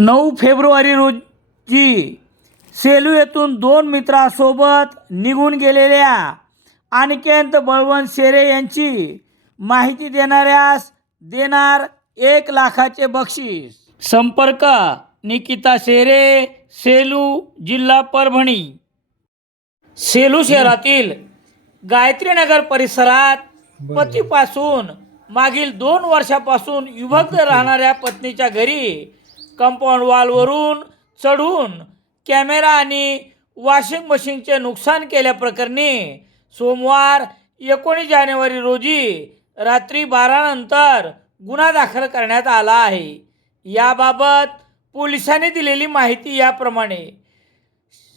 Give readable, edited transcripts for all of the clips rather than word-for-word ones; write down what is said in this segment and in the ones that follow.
9 February रोजी सेलू येथून 2 मित्रांसोबत निघून गेलेल्या अनिकेत बळवंत शेरे यांची माहिती देणाऱ्यास देणार 1 लाखाचे बक्षीस। संपर्क निकिता शेरे, सेलू, जिल्हा परभणी। सेलू शहरातील गायत्रीनगर परिसरात पतीपासून मागील 2 वर्षापासून विभक्त राहणाऱ्या पत्नीच्या घरी कंपाऊंड वॉलवरून चढून कॅमेरा आणि वॉशिंग मशीनचे नुकसान केल्याप्रकरणी सोमवार 19 जानेवारी रोजी रात्री 12 नंतर गुन्हा दाखल करण्यात आला आहे। याबाबत पोलिसांनी दिलेली माहिती याप्रमाणे।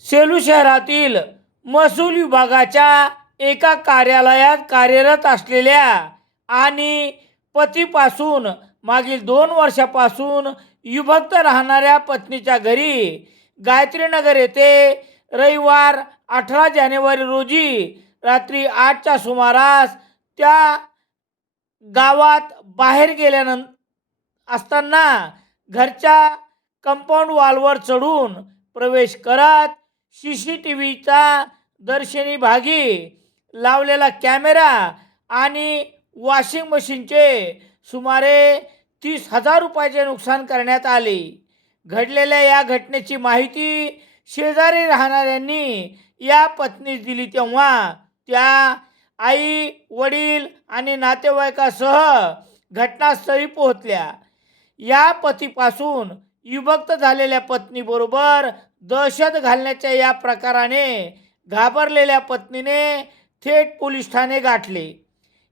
सेलू शहरातील महसूल विभागाच्या एका कार्यालयात कार्यरत असलेल्या आणि पतीपासून मागील 2 वर्षापासून विभक्त राहणाऱ्या पत्नीच्या घरी गायत्रीनगर येथे रविवार 18 जानेवारी रोजी रात्री 8च्या सुमारास त्या गावात बाहेर गेल्यानंतर असताना घरच्या कंपाऊंड वॉलवर चढून प्रवेश करत CCTVचा दर्शनी भागी लावलेला कॅमेरा आणि वॉशिंग मशीनचे सुमारे 30,000 रुपयाचे नुकसान करण्यात आले। घडलेल्या या घटनेची माहिती शेजारी राहणाऱ्यांनी या पत्नीस दिली तेव्हा त्या आई, वडील आणि नातेवाईकासह घटनास्थळी पोहोचल्या। या पतीपासून विभक्त झालेल्या पत्नीबरोबर दहशत घालण्याच्या या प्रकाराने घाबरलेल्या पत्नीने थेट पोलीस ठाणे गाठले।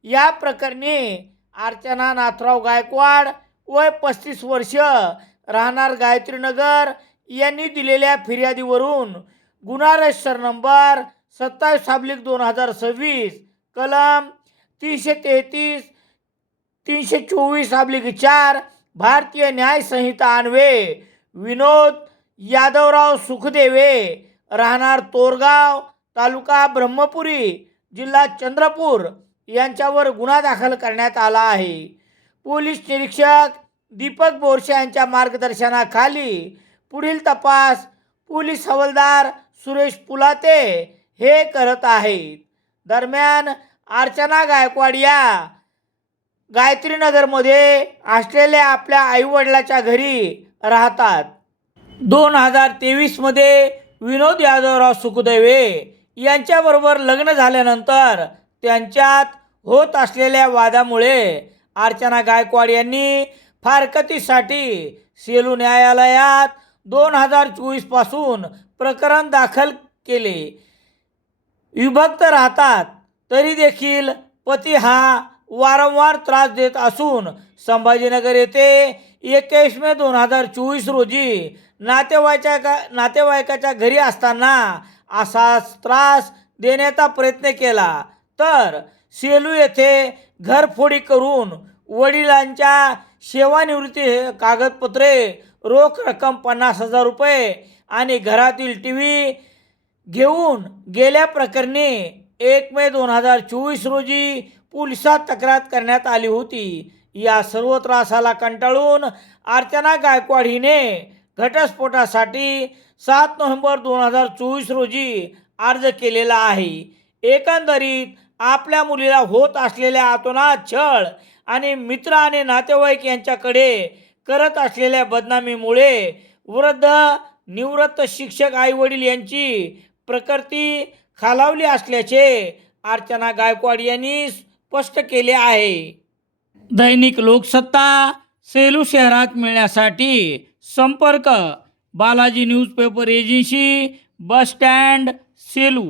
या प्रकरणी अर्चना नाथराव गायकवाड वय 35 वर्ष राहणार गायत्रीनगर यांनी दिलेल्या फिर्यादीवरून गुन्हा रजिस्टर नंबर 27/2026 कलम 333 324/4 भारतीय न्याय संहिता अन्वये विनोद यादवराव सुखदेवे राहणार तोरगाव तालुका ब्रह्मपुरी जिल्हा चंद्रपूर यांच्यावर गुन्हा दाखल करण्यात आला आहे। पोलीस निरीक्षक दीपक बोरसे यांच्या मार्गदर्शनाखाली पुढील तपास पोलीस हवालदार सुरेश पुलाते हे करत आहेत। दरम्यान अर्चना गायकवाड या गायत्रीनगरमध्ये असलेल्या आपल्या आईवडिलाच्या घरी राहतात। 2023 मध्ये विनोद यादवराव सुखदेवे यांच्याबरोबर लग्न झाल्यानंतर त्यांच्यात होत असलेल्या वादामुळे अर्चना गायकवाड यांनी फारकतीसाठी सेलू न्यायालयात 2024 पासून प्रकरण दाखल केले। विभक्त राहतात तरी देखील पती हा वारंवार त्रास देत असून संभाजीनगर येथे 21 मे 2024 रोजी नातेवाईकाच्या घरी असताना असाच त्रास देण्याचा प्रयत्न केला तर सेलू येथे घरफोडी करून वडिलांच्या सेवानिवृत्ती कागदपत्रे, रोख रक्कम 50,000 रुपये आणि घरातील TV घेऊन गेल्याप्रकरणी 1 मे 2024 रोजी पोलिसात तक्रार करण्यात आली होती। या सर्व त्रासाला कंटाळून अर्चना गायकवाड हिने घटस्फोटासाठी 7 नोव्हेंबर 2024 रोजी अर्ज केलेला आहे। एकंदरीत आपल्या मुलीला होत असलेल्या अतोनात छळ आणि मित्र आणि नातेवाईक यांच्याकडे करत असलेल्या बदनामीमुळे वृद्ध निवृत्त शिक्षक आईवडील यांची प्रकृती खालावली असल्याचे अर्चना गायकवाड यांनी स्पष्ट केले आहे। दैनिक लोकसत्ता सेलू शहरात मिळण्यासाठी संपर्क Balaji newspaper agency, bus stand, Selu.